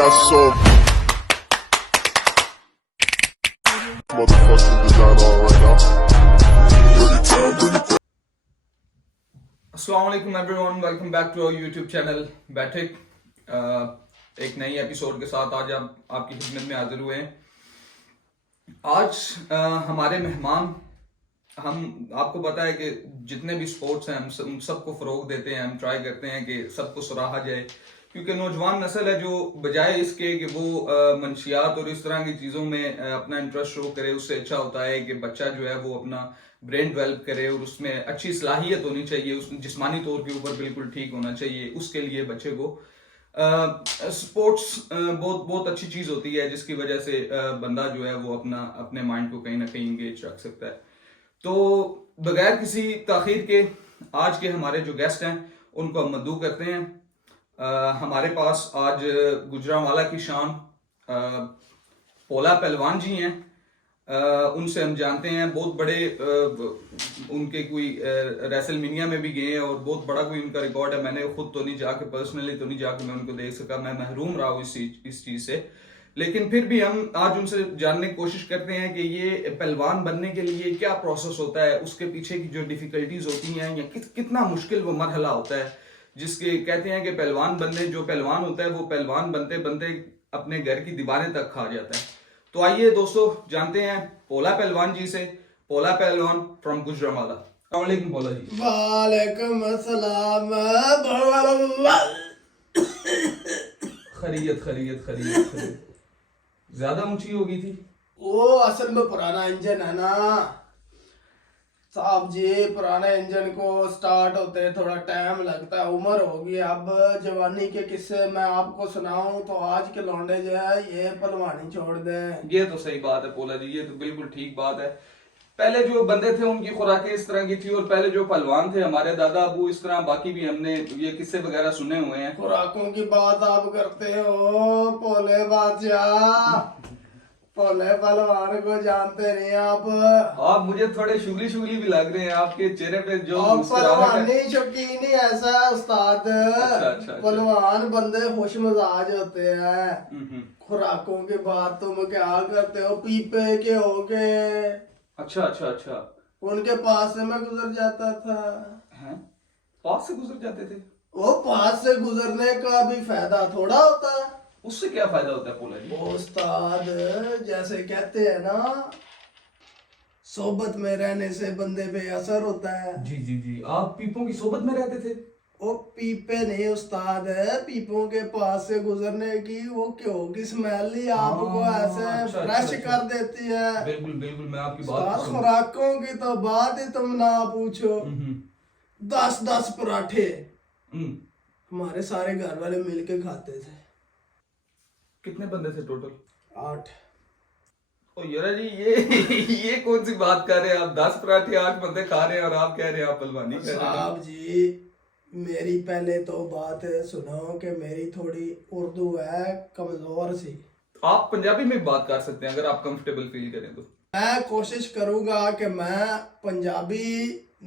got some motherfucking design on right now. Bring it down, bring it down. अस्सलाम वालेकुम everyone, welcome back to our YouTube channel Baithak. एक नई episode के साथ आज आपकी खिदमत में हाजिर हुए हैं। आज हमारे मेहमान, हम आपको पता है कि जितने भी स्पोर्ट्स हैं हम सबको फ़रोग देते हैं। हम ट्राई करते हैं कि सबको सराहा जाए, क्योंकि नौजवान नस्ल है जो बजाय इसके कि वो मंशियात और इस तरह की चीज़ों में अपना इंटरेस्ट शो करे, उससे अच्छा होता है कि बच्चा जो है वो अपना ब्रेन डेवलप करे और उसमें अच्छी सलाहियत होनी चाहिए, उस जिस्मानी तौर के ऊपर बिल्कुल ठीक होना चाहिए। उसके लिए बच्चे को स्पोर्ट्स बहुत बहुत अच्छी चीज़ होती है, जिसकी वजह से बंदा जो है वो अपने माइंड को कहीं ना कहीं इंगेज रख सकता है। तो बगैर किसी ताखीर के आज के हमारे जो गेस्ट हैं उनको हम मद्दू करते हैं। हमारे पास आज गुजरांवाला की शान पोला पहलवान जी हैं। उनसे हम जानते हैं, बहुत बड़े उनके कोई रेसलमेनिया में भी गए हैं और बहुत बड़ा कोई उनका रिकॉर्ड है। मैंने खुद तो नहीं जाके, पर्सनली तो नहीं जाके मैं उनको देख सका, मैं महरूम रहा हूँ इस चीज़ से। लेकिन फिर भी हम आज उनसे जानने की कोशिश करते हैं कि ये पहलवान बनने के लिए क्या प्रोसेस होता है, उसके पीछे की जो डिफिकल्टीज होती हैं या कितना मुश्किल वो मरहला होता है, जिसके कहते हैं कि पहलवान बनने जो पहलवान होता है वो पहलवान बनते बनते अपने घर की दीवारें तक खा जाता है। तो आइए दोस्तों जानते हैं पोला पहलवान जी से। पोला पहलवान फ्रॉम गुजरांवाला। अस्सलाम वालेकुम पोला जी। वालेकुम अस्सलाम। खैरियत खैरियत खैरियत खैरियत। ज्यादा ऊंची हो गई थी वो असल में पुराना इंजन है ना साहब जी, पुराने इंजन को स्टार्ट होते थोड़ा टाइम लगता है, उम्र होगी। अब जवानी के किस्से मैं आपको सुनाऊं तो आज के लौंडे जो है ये पहलवानी छोड़ दें। ये तो सही बात है पोला जी, ये तो बिल्कुल ठीक बात है। पहले जो बंदे थे उनकी खुराकें इस तरह की थी, और पहले जो पहलवान थे हमारे दादा अबू इस तरह, बाकी भी हमने ये किस्से वगैरह सुने हुए हैं। खुराकों की बात आप करते हो पोले बादशाह, पोले पहलवान को जानते नहीं आप मुझे थोड़े शुगली शुगली भी लग रहे हैं आपके चेहरे पे जो पहलवानी शौकीन ही ऐसा है उस्ताद। अच्छा। पहलवान बंदे खुश मिजाज होते हैं। हम्म। खुराकों की बात तुम क्या करते हो, पीपे के हो गए। अच्छा। उनके पास से मैं गुजर जाता था। हैं? पास से गुजर जाते थे? वो पास से गुजरने का भी फायदा थोड़ा होता है। उससे क्या फायदा होता है पोला जी? उस्ताद जैसे कहते हैं ना, सोबत में रहने से बंदे पे असर होता है। जी। आप पीपों की सोबत में रहते थे? वो पीपे नहीं उस्ताद है, पीपों के पास से गुजरने की वो क्यों की स्मेल ही आपको ऐसे फ्रेश कर देती है। बिल्कुल मैं आपकी बात खुराकों की तो बात ही तुम ना पूछो। 10 पराठे हमारे सारे घर वाले मिलके खाते थे। कितने बंदे थे टोटल? 8। ओ यार जी, ये कौन सी बात कर रहे हैं आप? 10 पराठे 8 बंदे खा रहे हैं और आप कह रहे हैं आप पहलवानी कर रहे हैं। साहब जी मेरी पहले तो बात सुनो कि मेरी थोड़ी उर्दू है कमजोर सी। आप पंजाबी में बात कर सकते हैं अगर आप कंफर्टेबल फील करें तो। मैं कोशिश करूंगा कि मैं पंजाबी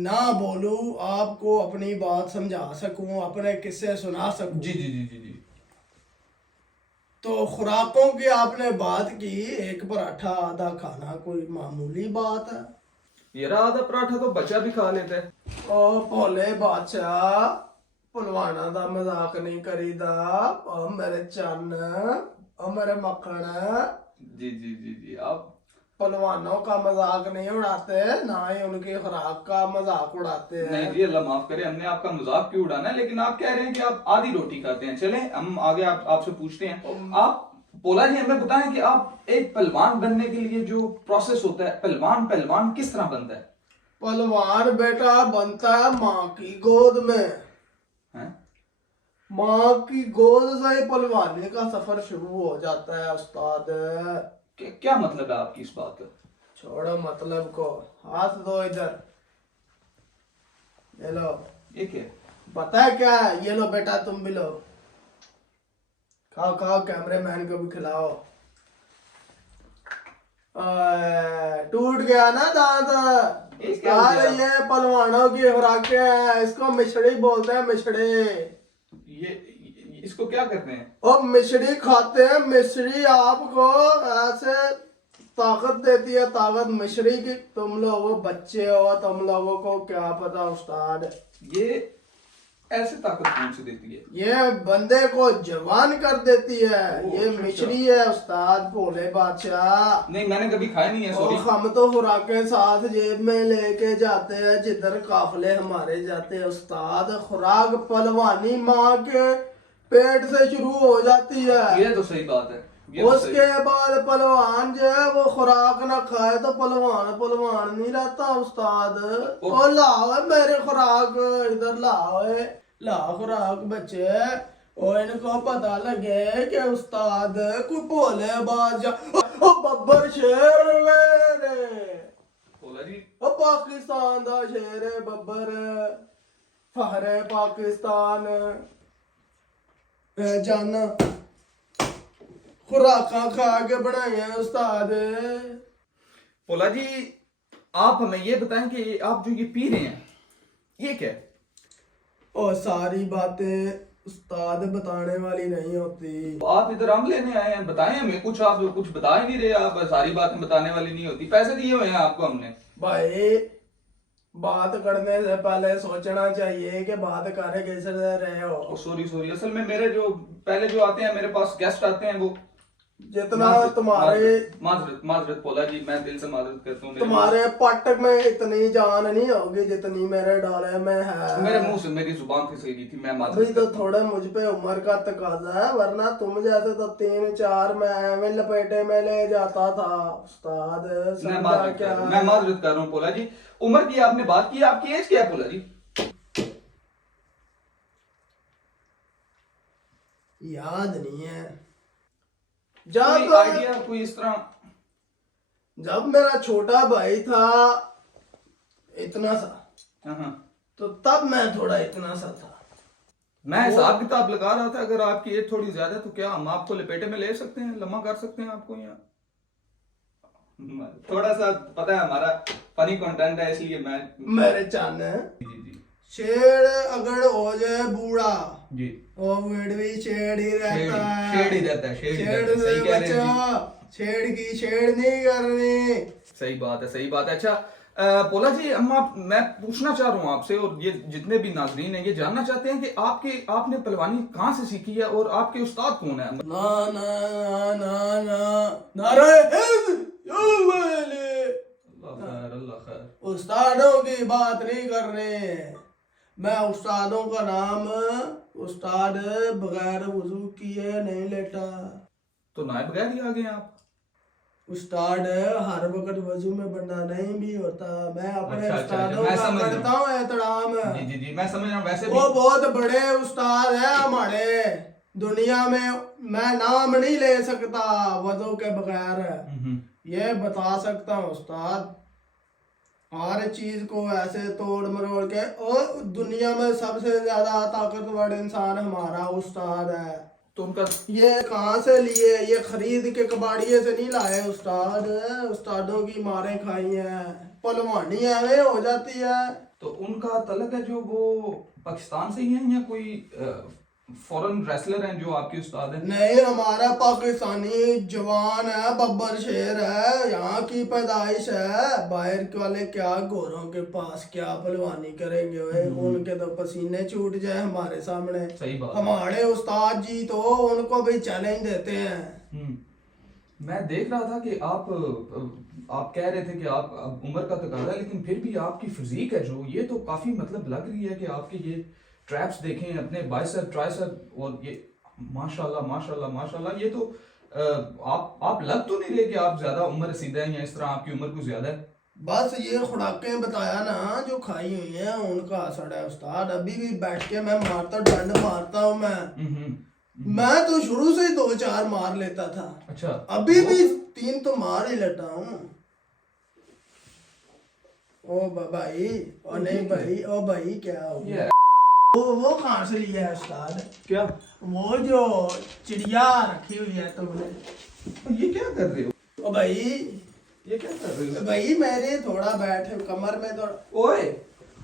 ना बोलूं, आपको अपनी बात समझा सकूं, अपने किस्से सुना सकूं। जी। तो खुराकों की आपने बात की, एक पराठा आधा खाना कोई मामूली बात है। यार आधा पराठा तो बच्चा भी खा लेता है। ओ भोले बादशाह, पहलवाना दा मजाक नहीं करीदा। ओ मेरे चन्न, ओ मेरे मक्खन। जी आप पहलवानों का मजाक नहीं उड़ाते, ना ही उनकी खुराक का मजाक उड़ाते हैं। नहीं जी, अल्लाह माफ करे, हमने आपका मजाक क्यों उड़ाना है। लेकिन आप कह रहे हैं कि आप आधी रोटी खाते हैं। चले हम आगे आपसे पूछते हैं। आप पोला जी हमें बताएं कि आप एक पहलवान बनने के लिए जो प्रोसेस होता है, पहलवान किस तरह बनता है? पहलवान बेटा बनता है माँ की गोद में। हैं? माँ की गोद से ही पहलवानी का सफर शुरू हो जाता है उस्ताद। क्या मतलब है आपकी इस बात का? छोड़ो मतलब को, हाथ दो इधर। ये लो। ये क्या? पता है क्या? ये लो बेटा, तुम भी लो। खाओ, कैमरे मैन को भी खिलाओ। टूट गया ना दांत? यार ये पहलवानों की खुराकें हैं, इसको मिछड़ी बोलते हैं, मिछड़े। ये इसको क्या करते हैं? और मिश्री खाते हैं। मिश्री आपको ऐसे ताकत देती है, ताकत मिश्री की। तुम लोगों बच्चे हो, तुम लोगों को क्या पता उस्ताद। ये ऐसे ताकत कौन सी देती है? ये बंदे को जवान कर देती है। ये अच्छा, मिश्री है उस्ताद, भोले बादशाह। नहीं, मैंने कभी खाया नहीं है, सॉरी। और हम तो खुराकें साथ जेब में लेके जाते हैं जिधर काफले हमारे जाते हैं उस्ताद। खुराक पहलवानी माँ के पेट से शुरू हो जाती है। ये तो सही बात है। ये तो सही। उसके बाद पहलवान जो है वो खुराक ना खाए तो पहलवान नहीं रहता उस्ताद। ओ लाओ मेरे खुराक, इधर लाओ खुराक बच्चे। और इनको पता लगे कि उस्ताद कोई भोले बादशाह ओ बब्बर शेर मेरे। बोला जी। ओ पाकिस्तान दा शेर है बब्बर, फहरे पाकिस्तान। जाना खुराकां खा के बनाए हैं उस्ताद। बोला जी, आप हमें ये बताएं कि आप जो ये पी रहे हैं ये क्या है? और सारी बातें उस्ताद बताने वाली नहीं होती। आप इधर हम लेने आए हैं, बताएं हमें कुछ। आप कुछ बता ही नहीं रहे, आप सारी बातें बताने वाली नहीं होती। पैसे दिए हुए हैं आपको हमने। भाई बात करने से पहले सोचना चाहिए कि बात कर कैसे रहे हो। सॉरी, असल में मेरे जो पहले जो आते हैं, मेरे पास गेस्ट आते हैं, वो जितना तुम्हारे माजरत बोला जी, मैं दिल से माजरत करता हूँ। तुम्हारे पटक में इतनी जान नहीं होगी जितनी मेरे डाले में है। मेरे मुंह से मेरी जुबान फिसल गई थी, मैं अभी माजरत तो थोड़ा मुझ पे उम्र का तकाजा है, वरना तुम जैसे तो 3-4 में लपेटे में ले जाता था उस्ताद। मैं समझा क्या? माजरत कर रहा हूँ पोला जी। उम्र की आपने बात की, आपकी एज क्या है पोला जी? याद नहीं है। कोई आइडिया, कोई इस तरह? जब मेरा छोटा भाई था इतना सा, हाँ। तो तब मैं थोड़ा इतना सा था। मैं हिसाब किताब लगा रहा था, अगर आपकी एज थोड़ी ज्यादा है तो क्या हम आपको लपेटे में ले सकते हैं, लम्हा कर सकते हैं आपको? यहाँ थोड़ा सा पता है हमारा फनी कंटेंट है, इसलिए मैं मेरे चान है। जी शेर अगर हो जाए बूढ़ा जी, वो वेड़ भी शेर ही रहता है। शेर ही रहता है, शेर ही रहता है। से सही कह रहे हैं बचा, छेड़ की छेड़ नहीं करनी। सही बात है, सही बात है। अच्छा पोला जी, मैं पूछना चाह रहा हूँ आपसे, और ये जितने भी नाजरीन हैं ये जानना चाहते हैं कि आपने पहलवानी कहाँ से सीखी है और आपके उस्ताद कौन है? ना ना ना ना नारे अल्लाह खैर। उस्तादों की बात नहीं करने। मैं उस्तादों का नाम उस्ताद बगैर वजू किए नहीं लेता। तो नायब बगैर ही आ गए आप? उस्ताद हर वक्त वजू में बंदा नहीं भी होता। मैं अपने अच्छा, उस्तादों मैं का समझ रहा करता हूँ एहतराम। जी, मैं समझ रहा हूँ। वैसे वो बहुत बड़े उस्ताद है हमारे दुनिया में। मैं नाम नहीं ले सकता वजू के बगैर, ये बता सकता हूँ उस्ताद। हर चीज को ऐसे तोड़ मरोड़ के, और दुनिया में सबसे ज्यादा ताकतवर इंसान हमारा उस्ताद है। तो उनका ये कहाँ से लिए? ये खरीद के कबाड़िए से नहीं लाए उस्ताद। उस्तादों की मारें खाई हैं, पहलवानी ऐवे हो जाती है। तो उनका तलक है जो वो पाकिस्तान से ही है या कोई फॉरेन रेसलर हैं जो आपके उस्ताद हैं? नहीं, हमारा पाकिस्तानी जवान है, बब्बर शेर है, यहाँ की पैदाइश है। बाहर के वाले क्या गोरों के पास क्या पहलवानी करेंगे वे? उनके तो पसीने छूट जाए हमारे सामने। सही बात। हमारे उस्ताद जी तो उनको भी चैलेंज देते हैं। मैं देख रहा था कि आप कह रहे थे कि आप अब उम्र का तकाजा है, लेकिन फिर भी आपकी फिजिक है जो, ये तो काफी मतलब लग रही है कि आपके ये ट्रैप्स देखें, अपने बाइसेप ट्राइसेप, और ये माशाल्लाह ये तो आप लग तो नहीं रहे कि आप ज्यादा उम्र रसीदा हैं या इस तरह आपकी उम्र कुछ ज्यादा है? बस ये खुराकें बताया ना जो खाई हुई हैं उनका असर है उस्ताद। अभी भी बैठ के मैं मारता डंड मारता हूँ मैं तो शुरू से ही 2-4 मार लेता था। अच्छा, अभी भी 3 तो मार ही लेता हूँ। ओ भाई, ओ नहीं भाई, ओ भाई क्या हो गया? वो कहाँ से लिया है उस्ताद? क्या? वो जो चिड़िया रखी हुई है तुमने, ये क्या कर रहे हो? ओ भाई, ये क्या कर रहे हो? भाई मेरे थोड़ा बैठे कमर में थोड़ा। ओए,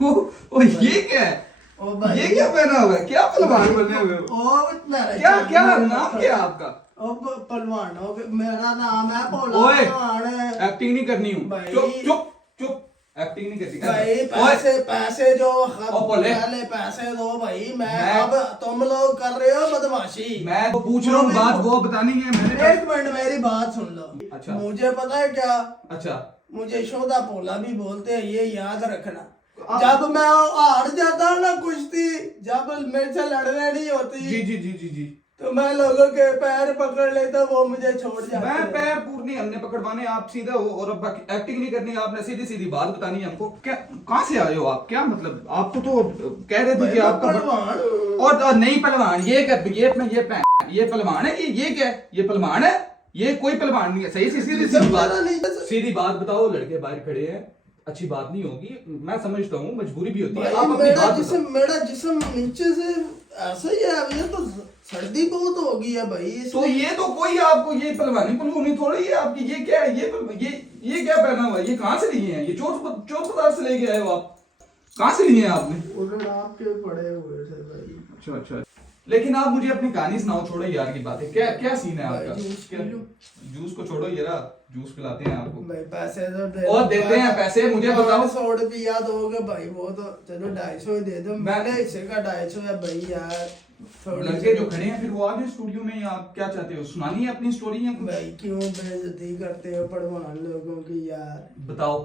ओ ये क्या है? ओ भाई ये क्या पहना हुआ है? क्या पहलवान बने हुए हो? ओ मेरा क्या क्या नाम क्या है आपका? ओ पहलवान हो, मेरा नाम है भोला ओए पहलवान। एक्टिंग नहीं करनी हूँ। भाई। चुप चुप चुप, एक्टिंग नहीं करनी। भाई ओए, पैसे जो बोले। पहले पैसे दो भाई। मैं मैं- अब तुम लोग कर रहे हो बदमाशी। मैं तो पूछ रहा हूँ, बात वो बतानी है मैंने। एक मिनट मेरी बात सुन लो। अच्छा। मुझे पता है क्या, अच्छा मुझे शोधा पोला भी बोलते हैं, ये याद रखना। जब मैं हार जाता हूँ ना कुश्ती, जब मेरे से लड़ने नहीं होती, जी जी जी जी जी, तो मैं लोगों के पैर पकड़ लेता, वो मुझे छोड़ जाते मैं हैं। पैर पूरनी हमने पकड़वाने, आप सीधा हो और अब बाकी एक्टिंग नहीं करनी, आपने सीधी सीधी बात बतानी है हमको। क्या कहाँ से आए हो आप? क्या मतलब आपको तो कह रहे थे कि आपका पहलवान। और नहीं पहलवान, ये कर ये अपना ये पहलवान है, ये क्या है? ये पहलवान है? ये कोई पहलवान नहीं है। सही से सीधी सीधी बात, सीधी बात बताओ। लड़के बाहर खड़े हैं, अच्छी बात नहीं होगी, मैं समझता हूँ मजबूरी भी होती है। आप अपनी बात बताओ। मेरा जिस्म नीचे से ऐसा ही है। अब ये तो सर्दी बहुत हो गई है भाई। तो ये तो कोई आपको ये पहलवानी थोड़ी है आपकी। ये क्या है? ये क्या पहना हुआ है? ये कहाँ से लिए हैं? ये चोट बाजार से लेके आए हो आप? कहाँ से लिए हैं आपने? उधर आपके पड़े हुए थे भाई। अच्छा अच्छा, लेकिन आप मुझे अपनी कहानी सुनाओ। छोड़ो यार की बातें, क्या क्या सीन है आपका? Juice P low. जूस को छोड़ो यार, जूस पिलाते हैं आपको। भाई पैसे तो दे और देते हैं पैसे, मुझे बताओ। 100 रुपया दोगे भाई? वो तो चलो 250 ही दे दो। मेरे हिस्से का 250 है भाई यार। लड़के जो खड़े हैं फिर वो आ गए स्टूडियो में, आप क्या चाहते हो? सुनानी है अपनी स्टोरी या कुछ? भाई क्यों बेइज्जती करते हो पहलवान लोगों की यार? बताओ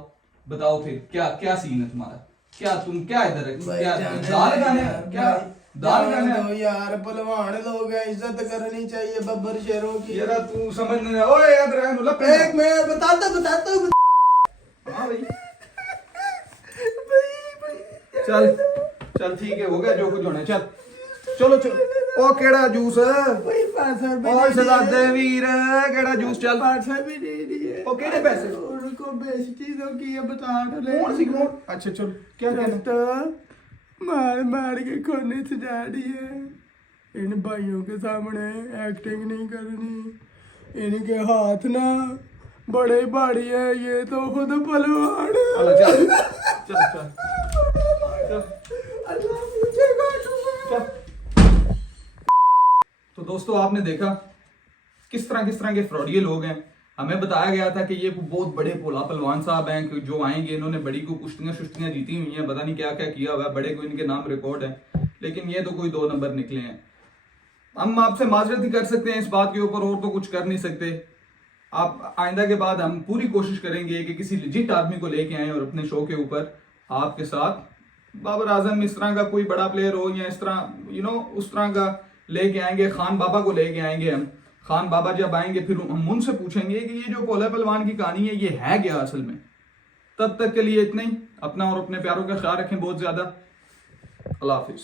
बताओ फिर क्या क्या सीन है तुम्हारा? क्या तुम क्या इधर है? भाई क्या जाने दाल दो गाने यार, क्या भाई दाल जाने गाने? दो यार, पहलवान लोग हैं, इज्जत करनी चाहिए बब्बर शेरों की। यार तू समझ नहीं रहा। ओए याद रहा नुला पे। एक मैं बताता हां भाई, चल चल ठीक है, हो गया जो कुछ होना है, चल चलो चलो। ओ केड़ा जूस भाई 500 रुपए ओए सदादे वीर, केड़ा जूस? चल 500 भी दे दिए। ओ केड़े पैसे? उनको बेइज्जती तो की है, बता दो ले। कौन सी कौन? अच्छा चल, क्या कहना? तो मार मार के खोने से जा रही है। इन भाइयों के सामने एक्टिंग नहीं करनी। इनके हाथ ना बड़े भारी है, ये तो खुद पहलवान चल चल चल चल अल्लाह मुझे काटूंगा। तो दोस्तों आपने देखा किस तरह के फ्रॉडिये लोग हैं। हमें बताया गया था कि ये बहुत बड़े भोला पहलवान साहब हैं कि जो आएंगे, इन्होंने बड़ी को कुश्तियां जीती हुई हैं, पता नहीं क्या क्या किया हुआ है, बड़े को इनके नाम रिकॉर्ड है, लेकिन ये तो कोई 2 नंबर निकले हैं। हम आपसे माजरत ही कर सकते हैं इस बात के ऊपर, और तो कुछ कर नहीं सकते। आप आइंदा के बाद हम पूरी कोशिश करेंगे कि किसी लिजिट आदमी को लेके आए और अपने शो के ऊपर आपके साथ बाबर आजम इस तरह का कोई बड़ा प्लेयर हो, या इस तरह उस तरह का लेके आएंगे। खान बाबा को लेके आएंगे हम। खान बाबा जब आएंगे फिर हम उनसे पूछेंगे कि ये जो भोला पहलवान की कहानी है ये है क्या असल में। तब तक के लिए इतना ही। अपना और अपने प्यारों का ख्याल रखें बहुत ज्यादा। अल्लाह हाफिज।